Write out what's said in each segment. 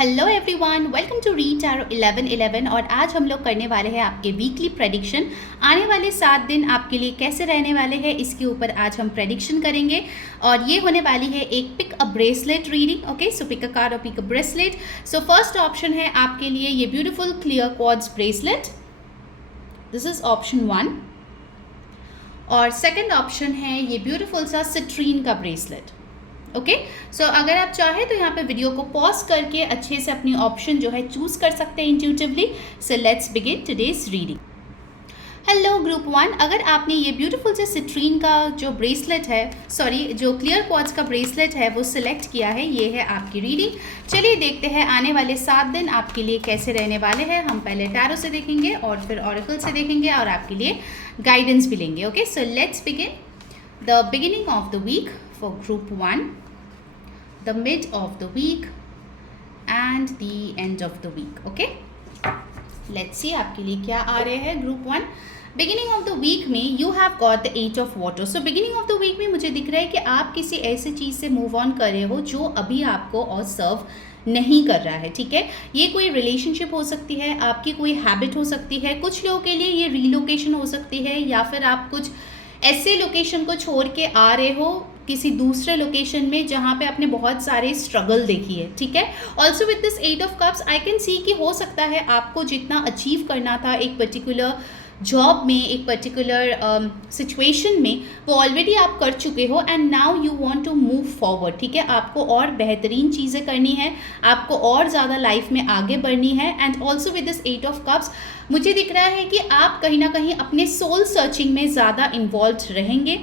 Hello everyone, welcome to read tarot 1111। और आज हम लोग करने वाले हैं आपके वीकली प्रेडिक्शन। आने वाले 7 दिन आपके लिए कैसे रहने वाले हैं इसके ऊपर आज हम प्रेडिक्शन करेंगे। और ये होने वाली है एक pick a bracelet reading. Okay, so pick a card और pick a bracelet. So first option है आपके लिए ये beautiful clear quartz bracelet, this is option 1। और सेकेंड ऑप्शन है ये ब्यूटीफुल सा सिट्रीन का ब्रेसलेट। ओके, सो अगर आप चाहें तो यहाँ पे वीडियो को पॉज करके अच्छे से अपनी ऑप्शन जो है चूज कर सकते हैं intuitively. So let's begin today's reading. Hello group 1, अगर आपने ये ब्यूटीफुल से सिट्रीन का जो ब्रेसलेट है, जो क्लियर क्वार्ट्ज का ब्रेसलेट है वो सिलेक्ट किया है, ये है आपकी रीडिंग। चलिए देखते हैं आने वाले 7 दिन आपके लिए कैसे रहने वाले हैं। हम पहले टैरो से देखेंगे और फिर ऑरेकल से देखेंगे और आपके लिए गाइडेंस भी लेंगे। Okay, so let's begin the beginning of the week for group 1, the mid of the week and the end of the week. Okay, let's see आपके लिए क्या आ रहे हैं group 1। Beginning of the week में you have got the 8 of water. So beginning of the week में मुझे दिख रहा है कि आप किसी ऐसी चीज़ से मूव ऑन कर रहे हो जो अभी आपको और सर्व नहीं कर रहा है। ठीक है, ये कोई रिलेशनशिप हो सकती है, आपकी कोई हैबिट हो सकती है, कुछ लोगों के लिए ये रीलोकेशन हो सकती है, या फिर आप कुछ ऐसे लोकेशन को छोड़ के आ रहे हो किसी दूसरे लोकेशन में जहाँ पे आपने बहुत सारे स्ट्रगल देखी है। ठीक है, also with this 8 of cups I can see कि हो सकता है आपको जितना अचीव करना था एक पर्टिकुलर जॉब में, एक पर्टिकुलर सिचुएशन में, वो ऑलरेडी आप कर चुके हो and now you want to move forward. ठीक है, आपको और बेहतरीन चीज़ें करनी है, आपको और ज़्यादा लाइफ में आगे बढ़नी है। And also with this 8 of cups मुझे दिख रहा है कि आप कहीं ना कहीं अपने सोल सर्चिंग में ज़्यादा इन्वॉल्व रहेंगे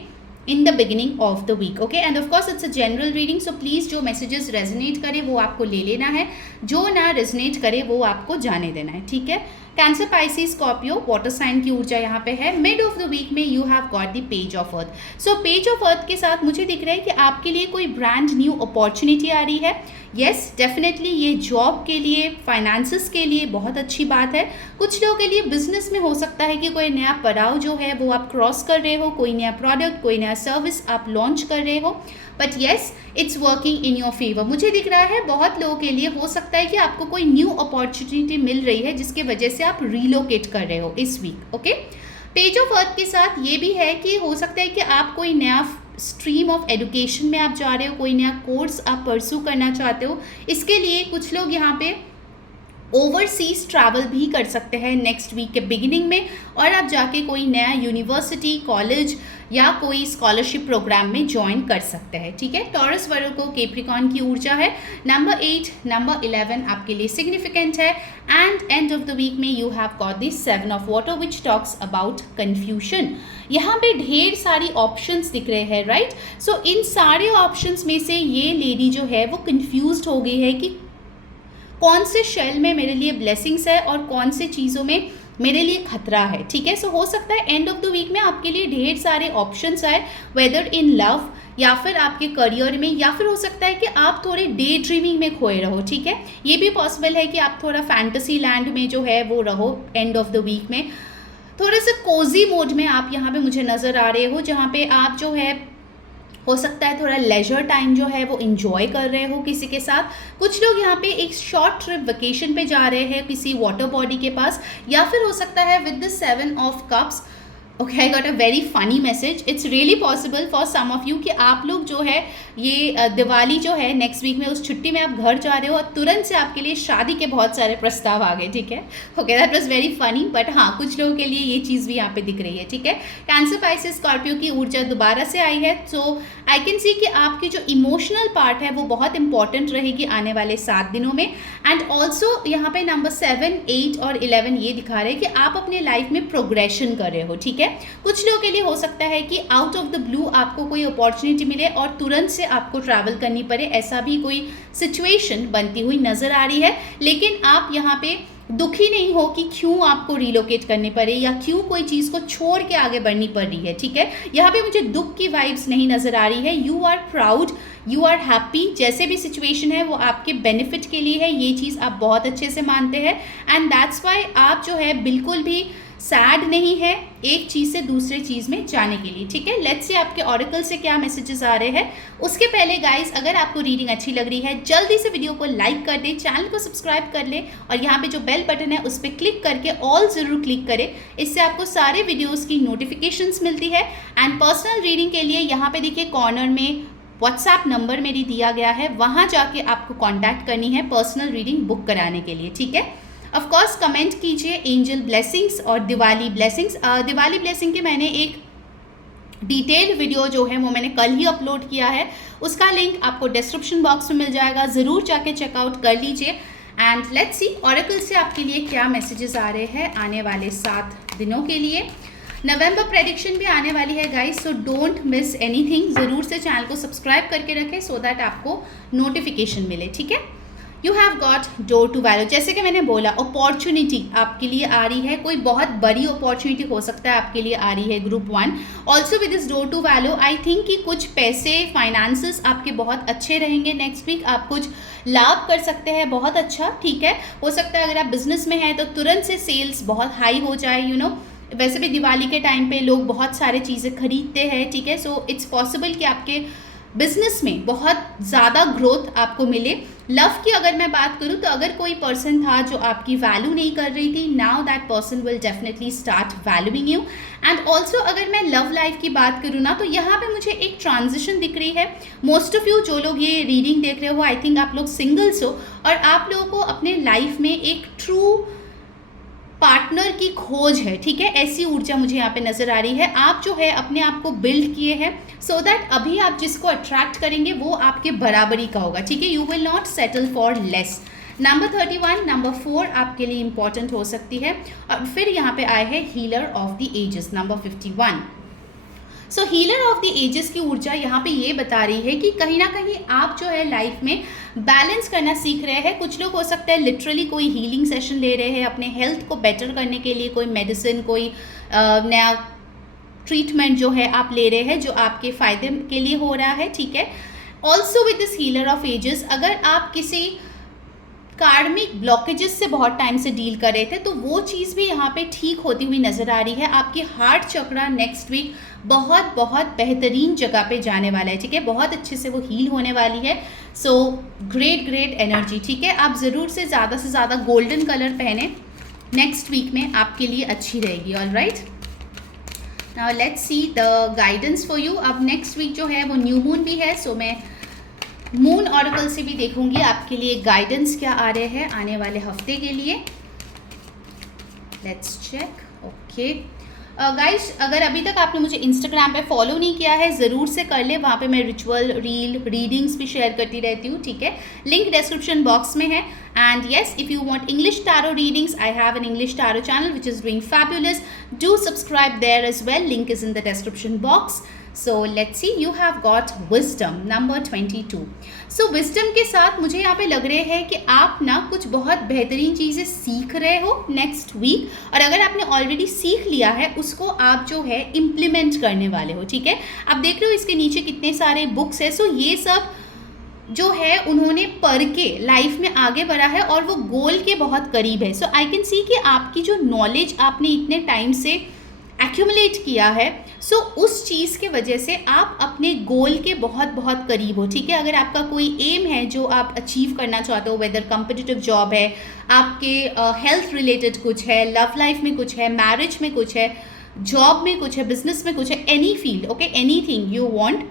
in the beginning of the week. Okay, and of course it's a general reading, so please जो मैसेजेस रेजोनेट करे वो आपको ले लेना है, जो ना रेजोनेट करे वो आपको जाने देना है। ठीक है, Cancer, Pisces, Scorpio, water sign की ऊर्जा यहाँ पे है। मिड ऑफ द वीक में you have got the page of earth. So page of earth के साथ मुझे दिख रहा है कि आपके लिए कोई ब्रांड न्यू अपॉर्चुनिटी आ रही है। येस, डेफिनेटली ये जॉब के लिए, फाइनेंसेस के लिए बहुत अच्छी बात है। कुछ लोगों के लिए बिजनेस में हो सकता है कि कोई नया पड़ाव जो है वो आप क्रॉस कर रहे हो, कोई नया प्रोडक्ट, कोई नया सर्विस आप लॉन्च कर रहे हो, but yes it's working in your favour. मुझे दिख रहा है बहुत लोगों के लिए हो सकता है कि आपको कोई न्यू अपॉर्चुनिटी मिल रही है जिसकी वजह से आप रीलोकेट कर रहे हो इस week. Okay, page of earth के साथ ये भी है कि हो सकता है कि आप कोई नया स्ट्रीम ऑफ एजुकेशन में आप जा रहे हो, कोई नया कोर्स आप परस्यू करना चाहते हो। इसके लिए कुछ लोग यहाँ पे ओवरसीज ट्रैवल भी कर सकते हैं नेक्स्ट वीक के बिगिनिंग में, और आप जाके कोई नया यूनिवर्सिटी, कॉलेज या कोई स्कॉलरशिप प्रोग्राम में ज्वाइन कर सकते हैं। ठीक है, टॉरस, वर्गो, कैप्रिकॉर्न की ऊर्जा है। नंबर 8, नंबर 11 आपके लिए सिग्निफिकेंट है। And end of the week में you have got the 7 of water which talks about confusion. यहाँ पे ढेर सारी ऑप्शंस दिख रहे हैं, राइट। सो इन सारे ऑप्शंस में से ये लेडी जो है वो कन्फ्यूज्ड हो गई है कि कौन से शेल में मेरे लिए ब्लेसिंग्स है और कौन से चीज़ों में मेरे लिए खतरा है। ठीक है, सो हो सकता है एंड ऑफ द वीक में आपके लिए ढेर सारे ऑप्शंस आए, वेदर इन लव या फिर आपके करियर में, या फिर हो सकता है कि आप थोड़े डे ड्रीमिंग में खोए रहो। ठीक है, ये भी पॉसिबल है कि आप थोड़ा फैंटेसी लैंड में जो है वो रहो एंड ऑफ द वीक में। थोड़े से कोजी मोड में आप यहाँ पे मुझे नज़र आ रहे हो, जहाँ पे आप जो है हो सकता है थोड़ा लेजर टाइम जो है वो इन्जॉय कर रहे हो किसी के साथ। कुछ लोग यहाँ पे एक शॉर्ट ट्रिप वेकेशन पे जा रहे हैं किसी वाटर बॉडी के पास, या फिर हो सकता है with the 7 of cups. Okay, I got a very funny message. It's really possible for some of you कि आप लोग जो है ये दिवाली जो है नेक्स्ट वीक में उस छुट्टी में आप घर जा रहे हो और तुरंत से आपके लिए शादी के बहुत सारे प्रस्ताव आ गए। ठीक है, okay, that was very funny, but हाँ कुछ लोगों के लिए ये चीज़ भी यहाँ पे दिख रही है। ठीक है, कैंसर, पाइसिस, स्कॉर्पियो की ऊर्जा दोबारा से आई है। सो आई कैन सी कि आपकी जो इमोशनल पार्ट है वो बहुत इंपॉर्टेंट रहेगी आने वाले 7 दिनों में। एंड ऑल्सो यहाँ पे नंबर 7, 8 और 11 ये दिखा रहे हैं कि आप अपने लाइफ में प्रोग्रेशन कर रहे हो। ठीक है, कुछ लोगों के लिए हो सकता है कि आउट ऑफ द ब्लू आपको कोई अपॉर्चुनिटी मिले और तुरंत से आपको ट्रैवल करनी पड़े, ऐसा भी कोई सिचुएशन बनती हुई नजर आ रही है। लेकिन आप यहाँ पे दुखी नहीं हो कि क्यों आपको रिलोकेट करने पड़े या क्यों कोई चीज़ को छोड़ के आगे बढ़नी पड़ रही है। ठीक है, यहाँ पे मुझे दुख की वाइब्स नहीं नजर आ रही है। You are proud, you are happy, जैसे भी सिचुएशन है वो आपके बेनिफिट के लिए है, ये चीज़ आप बहुत अच्छे से मानते हैं। एंड दैट्स वाई आप जो है बिल्कुल भी सैड नहीं है एक चीज़ से दूसरे चीज़ में जाने के लिए, ठीक है। लेट्स से आपके ऑरेकल से क्या मैसेजेस आ रहे हैं। उसके पहले गाइस, अगर आपको रीडिंग अच्छी लग रही है जल्दी से वीडियो को लाइक कर दें, चैनल को सब्सक्राइब कर लें और यहाँ पे जो बेल बटन है उस पर क्लिक करके ऑल ज़रूर क्लिक करें। इससे आपको सारे वीडियोज़ की नोटिफिकेशंस मिलती है। एंड पर्सनल रीडिंग के लिए यहाँ पे देखिए कॉर्नर में व्हाट्सएप नंबर मेरी दिया गया है, वहाँ जाके आपको कांटेक्ट करनी है पर्सनल रीडिंग बुक कराने के लिए, ठीक है। ऑफ कोर्स कमेंट कीजिए एंजल ब्लेसिंग्स और दिवाली ब्लेसिंग्स। दिवाली ब्लेसिंग के मैंने एक डिटेल्ड वीडियो जो है वो मैंने कल ही अपलोड किया है, उसका लिंक आपको डिस्क्रिप्शन बॉक्स में मिल जाएगा, ज़रूर जाके चेकआउट कर लीजिए। एंड लेट्स सी ऑरेकल से आपके लिए क्या मैसेजेस आ रहे हैं आने वाले 7 दिनों के लिए। नवंबर प्रेडिक्शन भी आने वाली है guys, so don't miss anything. ज़रूर से चैनल को सब्सक्राइब करके रखें सो दैट आपको नोटिफिकेशन मिले, ठीक है। You have got door to value, जैसे कि मैंने बोला अपॉर्चुनिटी आपके लिए आ रही है, कोई बहुत बड़ी अपॉर्चुनिटी हो सकता है आपके लिए आ रही है group 1। Also with this door to value I think कि कुछ पैसे फाइनेंसेस आपके बहुत अच्छे रहेंगे नेक्स्ट वीक, आप कुछ लाभ कर सकते हैं बहुत अच्छा, ठीक है। हो सकता है अगर आप बिजनेस में हैं तो तुरंत से सेल्स बहुत हाई हो जाए, यू नो। वैसे भी दिवाली के टाइम पे लोग बहुत सारे चीज़ें खरीदते हैं, ठीक है। सो इट्स पॉसिबल कि आपके बिजनेस में बहुत ज़्यादा ग्रोथ आपको मिले। लव की अगर मैं बात करूँ तो अगर कोई पर्सन था जो आपकी वैल्यू नहीं कर रही थी, now that person will definitely start valuing you. And also अगर मैं लव लाइफ की बात करूँ ना, तो यहाँ पे मुझे एक ट्रांजिशन दिख रही है। मोस्ट ऑफ यू जो लोग ये रीडिंग देख रहे हो, आई थिंक आप लोग सिंगल्स हो और आप लोगों को अपने लाइफ में एक ट्रू पार्टनर की खोज है, ठीक है। ऐसी ऊर्जा मुझे यहाँ पे नज़र आ रही है। आप जो है अपने आप को बिल्ड किए हैं सो दैट अभी आप जिसको अट्रैक्ट करेंगे वो आपके बराबरी का होगा, ठीक है। You will not settle for less. Number 31, number 4 आपके लिए इंपॉर्टेंट हो सकती है। और फिर यहाँ पे आए हैं healer of the ages, number 51। So healer of the ages की ऊर्जा यहाँ पे ये बता रही है कि कहीं ना कहीं आप जो है लाइफ में बैलेंस करना सीख रहे हैं। कुछ लोग हो सकता है लिटरली कोई हीलिंग सेशन ले रहे हैं अपने हेल्थ को बेटर करने के लिए, कोई मेडिसिन, कोई नया ट्रीटमेंट जो है आप ले रहे हैं जो आपके फ़ायदे के लिए हो रहा है, ठीक है। Also with this healer of ages, अगर आप किसी कार्मिक ब्लॉकेजेस से बहुत टाइम से डील कर रहे थे तो वो चीज़ भी यहाँ पे ठीक होती हुई नज़र आ रही है। आपकी हार्ट चक्रा नेक्स्ट वीक बहुत बहुत बेहतरीन जगह पे जाने वाला है, ठीक है। बहुत अच्छे से वो हील होने वाली है। सो ग्रेट एनर्जी, ठीक है। आप ज़रूर से ज़्यादा गोल्डन कलर पहने, नेक्स्ट वीक में आपके लिए अच्छी रहेगी। All right, now let's see the guidance for you. अब नेक्स्ट वीक जो है वो न्यू मून भी है, सो मैं मून ऑरेकल से भी देखूंगी आपके लिए गाइडेंस क्या आ रहे हैं आने वाले हफ्ते के लिए। Let's check. ओके गाइस, अगर अभी तक आपने मुझे इंस्टाग्राम पे फॉलो नहीं किया है ज़रूर से कर ले, वहाँ पे मैं रिचुअल, रील, रीडिंग्स भी शेयर करती रहती हूँ, ठीक है। लिंक डिस्क्रिप्शन बॉक्स में है। And yes, if you want English tarot readings, I have an English tarot channel which is doing fabulous, do subscribe there as well, link is in the description box. So let's see, you have got wisdom, number 22. So wisdom के साथ मुझे यहाँ पे लग रहे हैं कि आप ना कुछ बहुत बेहतरीन चीज़ें सीख रहे हो नेक्स्ट वीक, और अगर आपने ऑलरेडी सीख लिया है उसको आप जो है इम्प्लीमेंट करने वाले हो, ठीक है। आप देख रहे हो इसके नीचे कितने सारे बुक्स है। सो ये सब जो है उन्होंने पढ़ के लाइफ में आगे बढ़ा है और वो गोल के बहुत करीब है। सो आई कैन सी कि आपकी जो नॉलेज आपने इतने टाइम से एक्यूमुलेट किया है, सो उस चीज़ के वजह से आप अपने गोल के बहुत बहुत करीब हो, ठीक है। अगर आपका कोई एम है जो आप अचीव करना चाहते हो, वेदर कम्पिटिटिव जॉब है, आपके हेल्थ रिलेटेड कुछ है, लव लाइफ में कुछ है, मैरिज में कुछ है, जॉब में कुछ है, बिजनेस में कुछ है, any field, okay, anything you want,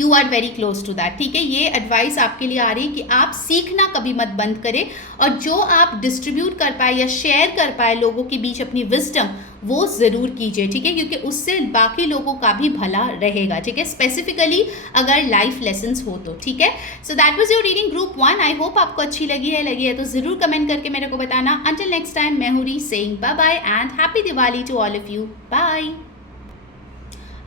you are very close to that, ठीक है। ये एडवाइस आपके लिए आ रही है कि आप सीखना कभी मत बंद करें, और जो आप डिस्ट्रीब्यूट कर पाए या शेयर कर पाए लोगों के बीच अपनी विजडम, वो ज़रूर कीजिए, ठीक है, क्योंकि उससे बाकी लोगों का भी भला रहेगा, ठीक है। स्पेसिफिकली अगर लाइफ लेसन्स हो तो, ठीक है। So that was your reading group 1। I hope आपको अच्छी लगी है तो ज़रूर कमेंट करके मेरे को बताना। अंटिल नेक्स्ट टाइम, मैं हूँ re saying bye bye and happy Diwali to all of you. Bye.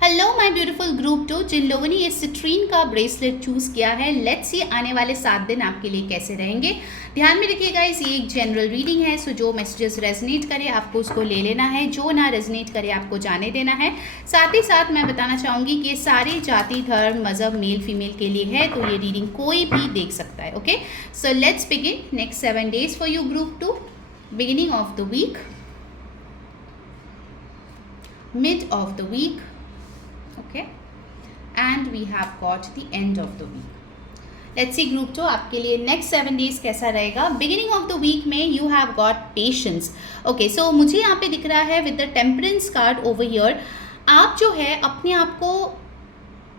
Hello my beautiful group 2, जिन लोगों ने ये सिट्रीन का ब्रेसलेट चूज़ किया है, लेट्स सी आने वाले 7 दिन आपके लिए कैसे रहेंगे। ध्यान में रखिएगा, ये एक जनरल रीडिंग है, सो जो मैसेजेस रेजनेट करे आपको उसको ले लेना है, जो ना रेजनेट करे आपको जाने देना है। साथ ही साथ मैं बताना चाहूँगी कि ये सारे जाति, धर्म, मज़हब, मेल फीमेल के लिए है, तो ये रीडिंग कोई भी देख सकता है, okay. So let's begin next 7 days for you group 2, beginning of the week. mid of the week, okay, and we have got the end of the week. Let's see group 2 आपके लिए next 7 days कैसा रहेगा. Beginning of the week में you have got patience. Okay, so मुझे यहाँ पे दिख रहा है with the temperance card over here, आप जो है अपने आप को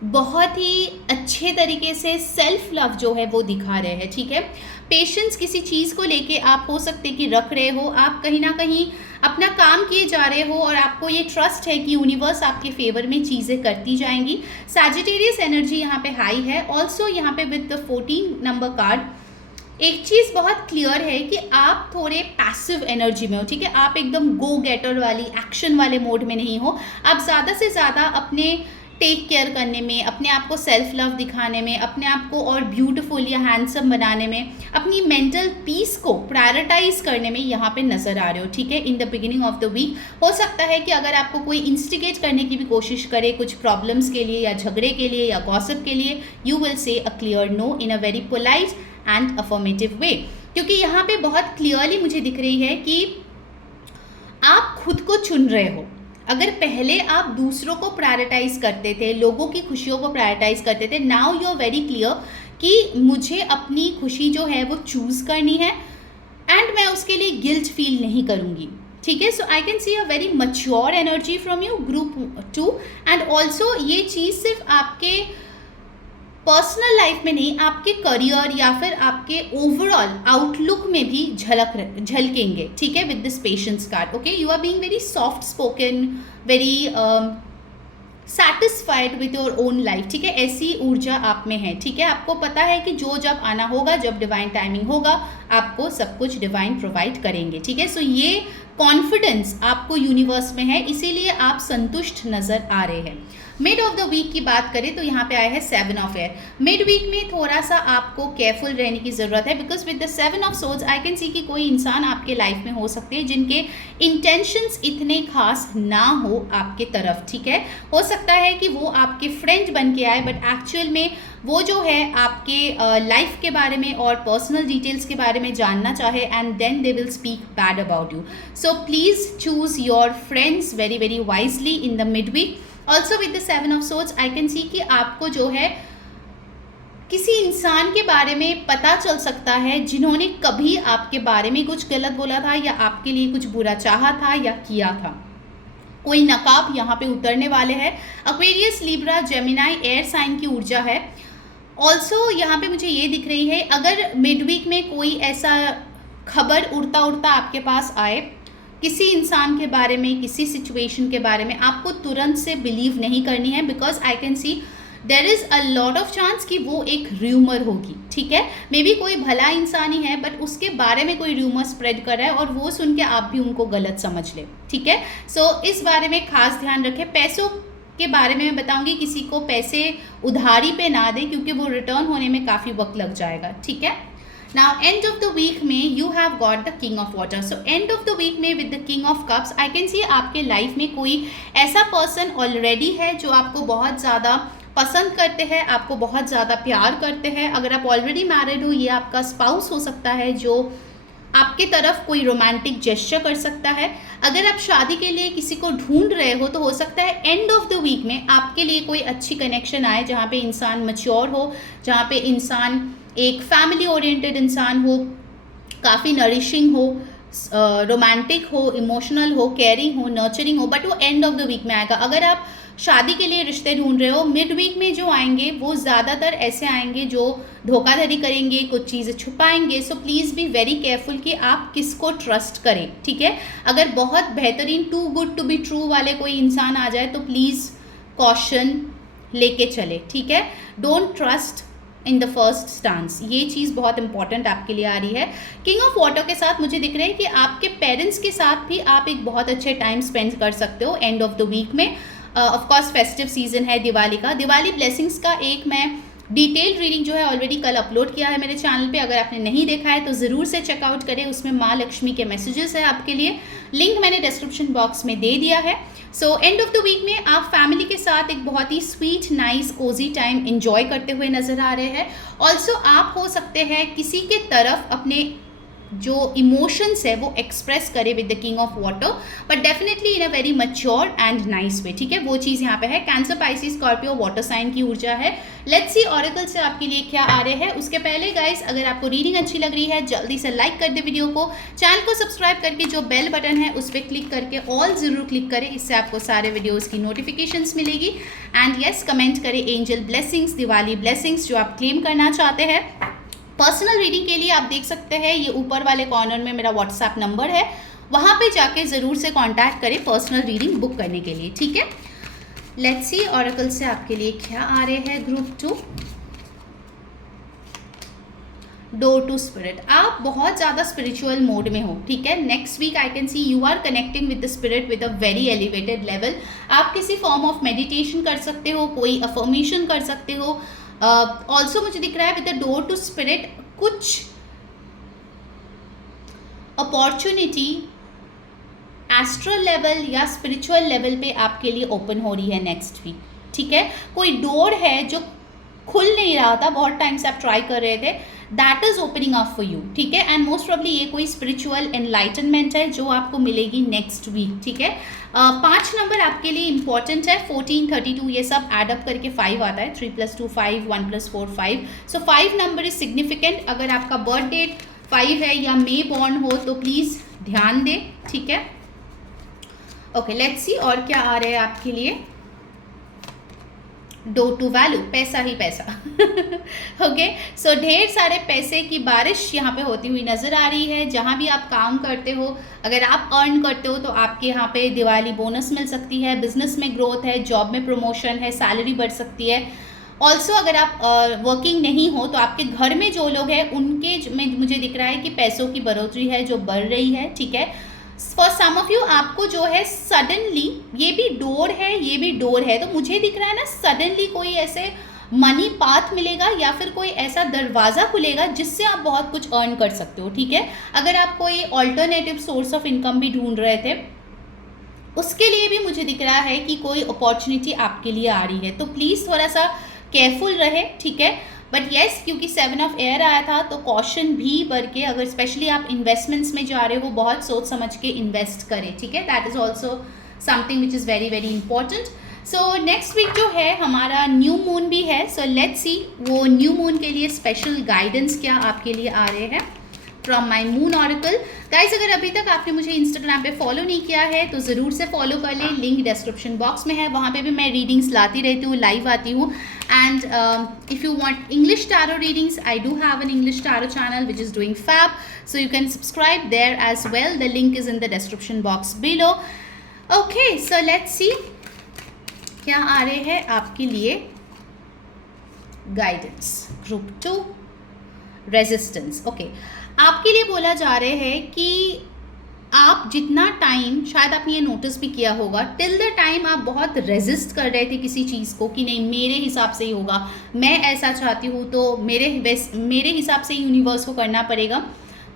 बहुत ही अच्छे तरीके से सेल्फ लव जो है वो दिखा रहे हैं. ठीक है, पेशेंस किसी चीज़ को लेके आप हो सकते कि रख रहे हो, आप कहीं ना कहीं अपना काम किए जा रहे हो और आपको ये ट्रस्ट है कि यूनिवर्स आपके फेवर में चीज़ें करती जाएंगी. सैजिटेरियस एनर्जी यहाँ पे हाई है. ऑल्सो यहाँ पे विद द 14 नंबर कार्ड एक चीज़ बहुत क्लियर है कि आप थोड़े पैसिव एनर्जी में हो. ठीक है, आप एकदम गो गेटर वाली एक्शन वाले मोड में नहीं हो. आप ज़्यादा से ज़्यादा अपने टेक केयर करने में, अपने आप को सेल्फ लव दिखाने में, अपने आप को और ब्यूटीफुल या हैंडसम बनाने में, अपनी मेंटल पीस को प्रायोरिटाइज करने में यहाँ पे नज़र आ रहे हो. ठीक है, in the beginning of the week हो सकता है कि अगर आपको कोई इंस्टिगेट करने की भी कोशिश करे कुछ प्रॉब्लम्स के लिए या झगड़े के लिए या गॉसिप के लिए, you will say a clear no in a very polite and affirmative way. क्योंकि यहाँ पे बहुत क्लियरली मुझे दिख रही है कि आप खुद को चुन रहे हो. अगर पहले आप दूसरों को प्रायोरिटाइज करते थे, लोगों की खुशियों को प्रायोरिटाइज करते थे, now you are very clear कि मुझे अपनी खुशी जो है वो चूज़ करनी है एंड मैं उसके लिए गिल्ट फील नहीं करूँगी. ठीक है, so I can see a very mature energy from you group 2. And also ये चीज़ सिर्फ आपके पर्सनल लाइफ में नहीं, आपके करियर या फिर आपके ओवरऑल आउटलुक में भी झलकेंगे. ठीक है, with this patience card. Okay, you are being very soft spoken, very satisfied with your own life. ठीक है, ऐसी ऊर्जा आप में है. ठीक है, आपको पता है कि जो जब आना होगा, जब डिवाइन टाइमिंग होगा, आपको सब कुछ डिवाइन प्रोवाइड करेंगे. ठीक है, सो ये कॉन्फिडेंस आपको यूनिवर्स में है, इसीलिए आप संतुष्ट नज़र आ रहे हैं. मिड ऑफ द वीक की बात करें तो यहाँ पे आया है 7 ऑफ एयर. मिड वीक में थोड़ा सा आपको केयरफुल रहने की ज़रूरत है, because with the 7 of swords I can see कि कोई इंसान आपके लाइफ में हो सकते हैं जिनके इंटेंशंस इतने खास ना हो आपके तरफ. ठीक है, हो सकता है कि वो आपके फ्रेंड बन के आए, बट एक्चुअल में वो जो है आपके लाइफ के बारे में और पर्सनल डिटेल्स के बारे में जानना चाहे, and then they will speak bad about you. So please choose your friends very very wisely in the mid week. Also with the 7 of swords I can see कि आपको जो है किसी इंसान के बारे में पता चल सकता है जिन्होंने कभी आपके बारे में कुछ गलत बोला था या आपके लिए कुछ बुरा चाहा था या किया था. कोई नकाब यहाँ पे उतरने वाले हैं. Aquarius, Libra, Gemini, air sign की ऊर्जा है. ऑल्सो यहाँ पे मुझे ये दिख रही है, अगर मिड वीक में कोई ऐसा खबर उड़ता उड़ता आपके पास आए किसी इंसान के बारे में, किसी सिचुएशन के बारे में, आपको तुरंत से बिलीव नहीं करनी है, because I can C there is a lot of chance कि वो एक र्यूमर होगी. ठीक है, मे बी कोई भला इंसान ही है, बट उसके बारे में कोई र्यूमर स्प्रेड कर रहा है और वो सुन के आप भी उनको गलत समझ ले. ठीक है, सो इस बारे में खास ध्यान रखें. पैसों के बारे में मैं बताऊंगी, किसी को पैसे उधारी पे ना दें क्योंकि वो रिटर्न होने में काफ़ी वक्त लग जाएगा. ठीक है, now end of the week में you have got the king of water. So end of the week में with the king of cups I can see आपके लाइफ में कोई ऐसा पर्सन ऑलरेडी है जो आपको बहुत ज़्यादा पसंद करते हैं, आपको बहुत ज़्यादा प्यार करते हैं. अगर आप ऑलरेडी मैरिड हो, ये आपका स्पाउस हो सकता है जो आपके तरफ कोई रोमांटिक जेस्चर कर सकता है. अगर आप शादी के लिए किसी को ढूंढ रहे हो तो हो सकता है एंड ऑफ द वीक में आपके लिए कोई अच्छी कनेक्शन आए जहाँ पे इंसान मैच्योर हो, जहाँ पे इंसान एक फैमिली ओरिएंटेड इंसान हो, काफ़ी नरिशिंग हो, रोमांटिक हो, इमोशनल हो, केयरिंग हो, नर्चरिंग हो, बट वो एंड ऑफ द वीक में आएगा. अगर आप शादी के लिए रिश्ते ढूंढ रहे हो, मिड वीक में जो आएंगे वो ज़्यादातर ऐसे आएंगे जो धोखाधड़ी करेंगे, कुछ चीज़ें छुपाएंगे. So please be very careful कि आप किसको ट्रस्ट करें. ठीक है, अगर बहुत बेहतरीन too good to be true वाले कोई इंसान आ जाए तो प्लीज़ कॉशन लेके चले. ठीक है, don't trust in the first stance. ये चीज़ बहुत इंपॉर्टेंट आपके लिए आ रही है. किंग ऑफ वाटर के साथ मुझे दिख रहा है कि आपके पेरेंट्स के साथ भी आप एक बहुत अच्छे टाइम स्पेंड कर सकते हो एंड ऑफ द वीक में. ऑफ कोर्स फेस्टिव सीजन है दिवाली का. दिवाली ब्लेसिंग्स का एक मैं डिटेल रीडिंग जो है ऑलरेडी कल अपलोड किया है मेरे चैनल पे. अगर आपने नहीं देखा है तो ज़रूर से चेकआउट करें. उसमें माँ लक्ष्मी के मैसेजेस है आपके लिए. लिंक मैंने डिस्क्रिप्शन बॉक्स में दे दिया है. So end of the week में आप फैमिली के साथ एक बहुत ही sweet, nice, cosy time enjoy करते हुए नज़र आ रहे हैं. ऑल्सो आप हो सकते हैं किसी के तरफ अपने जो इमोशंस है वो एक्सप्रेस करे with the king of water, but definitely in a very mature and nice way, ठीक है, वो चीज़ यहाँ पे है। Cancer, Pisces, Scorpio water sign की ऊर्जा है। लेट्स सी ऑरेकल से आपके लिए क्या आ रहे हैं। उसके पहले गाइस, अगर आपको रीडिंग अच्छी लग रही है जल्दी से लाइक कर दे वीडियो को, चैनल को सब्सक्राइब करके जो बेल बटन है उस पर क्लिक करके ऑल ज़रूर क्लिक करें, इससे आपको सारे वीडियोज़ की नोटिफिकेशंस मिलेगी। एंड यस, कमेंट करें एंजल ब्लेसिंग्स, दिवाली ब्लेसिंग्स जो आप क्लेम करना चाहते हैं। पर्सनल रीडिंग के लिए आप देख सकते हैं ये ऊपर वाले कॉर्नर में मेरा व्हाट्सएप नंबर है, वहाँ पे जाके ज़रूर से कांटेक्ट करें पर्सनल रीडिंग बुक करने के लिए, ठीक है। लेट्स सी ऑरेकल से आपके लिए क्या आ रहे हैं ग्रुप 2। डोर टू स्पिरिट, आप बहुत ज़्यादा स्पिरिचुअल मोड में हो, ठीक है। Next week I can see you are connecting with the spirit with a very elevated level. आप किसी फॉर्म ऑफ मेडिटेशन कर सकते हो, कोई अफर्मेशन कर सकते हो। ऑल्सो मुझे दिख रहा है with the door to spirit कुछ अपॉर्चुनिटी एस्ट्रल लेवल या स्पिरिचुअल लेवल पे आपके लिए ओपन हो रही है नेक्स्ट वीक, ठीक है। कोई डोर है जो खुल नहीं रहा था, बहुत टाइम से आप ट्राई कर रहे थे, that is opening up for you, ठीक है। एंड मोस्ट प्रॉब्ली ये कोई स्पिरिचुअल एनलाइटनमेंट है जो आपको मिलेगी नेक्स्ट वीक, ठीक है। 5 नंबर आपके लिए इंपॉर्टेंट है, 14, 32 ये सब एडअप करके 5 आता है, 3 + 2 5, 1 + 4 5, सो 5 नंबर इज सिग्निफिकेंट। अगर आपका बर्थ डेट 5 है या मे बॉर्न हो तो प्लीज़ ध्यान दें, ठीक है। ओके, लेट्स सी और क्या आ रहे हैं आपके लिए। डोर टू वैल्यू, पैसा ही पैसा ओके, सो ढेर सारे पैसे की बारिश यहाँ पे होती हुई नज़र आ रही है। जहाँ भी आप काम करते हो, अगर आप अर्न करते हो तो आपके यहाँ पे दिवाली बोनस मिल सकती है, बिजनेस में ग्रोथ है, जॉब में प्रमोशन है, सैलरी बढ़ सकती है। ऑल्सो अगर आप वर्किंग नहीं हो तो आपके घर में जो लोग हैं उनके में मुझे दिख रहा है कि पैसों की बढ़ोतरी है जो बढ़ रही है, ठीक है। फॉर सम ऑफ यू आपको जो है सडनली, ये भी डोर है ये भी डोर है, तो मुझे दिख रहा है ना सडनली कोई ऐसे मनी पाथ मिलेगा या फिर कोई ऐसा दरवाज़ा खुलेगा जिससे आप बहुत कुछ अर्न कर सकते हो, ठीक है। अगर आप कोई ऑल्टरनेटिव सोर्स ऑफ इनकम भी ढूंढ रहे थे उसके लिए भी मुझे दिख रहा है कि कोई अपॉर्चुनिटी आपके लिए आ रही है, तो प्लीज़ थोड़ा सा केयरफुल रहे, ठीक है। बट येस, क्योंकि 7 ऑफ एयर आया था तो कॉशन भी बढ़ के, अगर स्पेशली आप इन्वेस्टमेंट्स में जा रहे हो बहुत सोच समझ के इन्वेस्ट करें, ठीक है। That is also something which is very very important. So next week जो है हमारा न्यू मून भी है, सो लेट्स सी वो न्यू मून के लिए स्पेशल गाइडेंस क्या आपके लिए आ रहे हैं from my moon oracle. Guys, अगर अभी तक आपने मुझे इंस्टाग्राम पे फॉलो नहीं किया है तो ज़रूर से फॉलो कर लें, लिंक डिस्क्रिप्शन बॉक्स में है, वहाँ पे भी मैं रीडिंग्स लाती रहती हूँ, लाइव आती हूँ। And if you want English tarot readings, I do have an English tarot channel which is doing fab, so you can subscribe there as well, the link is in the description box below. Okay, so let's see क्या आ रहे हैं आपके लिए guidance. Group 2 resistance, okay, आपके लिए बोला जा रहा है कि आप जितना टाइम, शायद आपने ये नोटिस भी किया होगा, टिल द टाइम आप बहुत रेजिस्ट कर रहे थे किसी चीज़ को कि नहीं मेरे हिसाब से ही होगा, मैं ऐसा चाहती हूँ तो मेरे हिसाब से यूनिवर्स को करना पड़ेगा,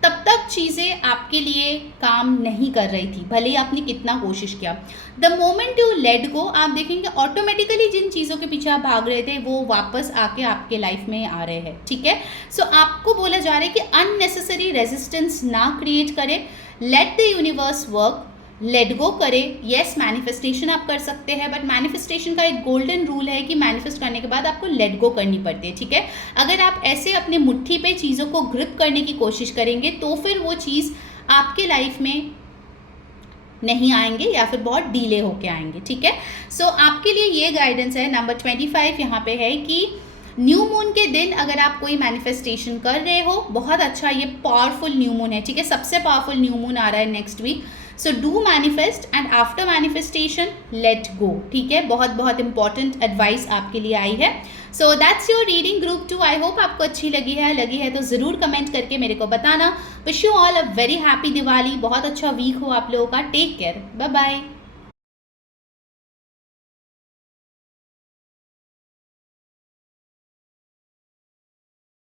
तब तक चीज़ें आपके लिए काम नहीं कर रही थी, भले ही आपने कितना कोशिश किया। The moment you let go, आप देखेंगे ऑटोमेटिकली जिन चीज़ों के पीछे आप भाग रहे थे वो वापस आके आपके लाइफ में आ रहे हैं, ठीक है। सो आपको बोला जा रहा है कि अननेसेसरी रेजिस्टेंस ना क्रिएट करें, let the universe work, let go करें। येस, मैनिफेस्टेशन आप कर सकते हैं, बट मैनिफेस्टेशन का एक गोल्डन रूल है कि मैनिफेस्ट करने के बाद आपको लेट गो करनी पड़ती है, ठीक है। अगर आप ऐसे अपने मुट्ठी पे चीज़ों को ग्रिप करने की कोशिश करेंगे तो फिर वो चीज़ आपके लाइफ में नहीं आएंगे या फिर बहुत डीले होके आएंगे, ठीक है। सो आपके लिए ये गाइडेंस है। नंबर 25 यहाँ पे है कि न्यू मून के दिन अगर आप कोई मैनिफेस्टेशन कर रहे हो, बहुत अच्छा, ये पावरफुल न्यू मून है, ठीक है, सबसे पावरफुल न्यू मून आ रहा है next week. So do manifest and after manifestation let go, ठीक है। बहुत बहुत इंपॉर्टेंट एडवाइस आपके लिए आई है। So that's your reading group 2। I hope आपको अच्छी लगी है तो ज़रूर कमेंट करके मेरे को बताना। Wish you all a very happy Diwali, बहुत अच्छा वीक हो आप लोगों का। Take care, bye bye.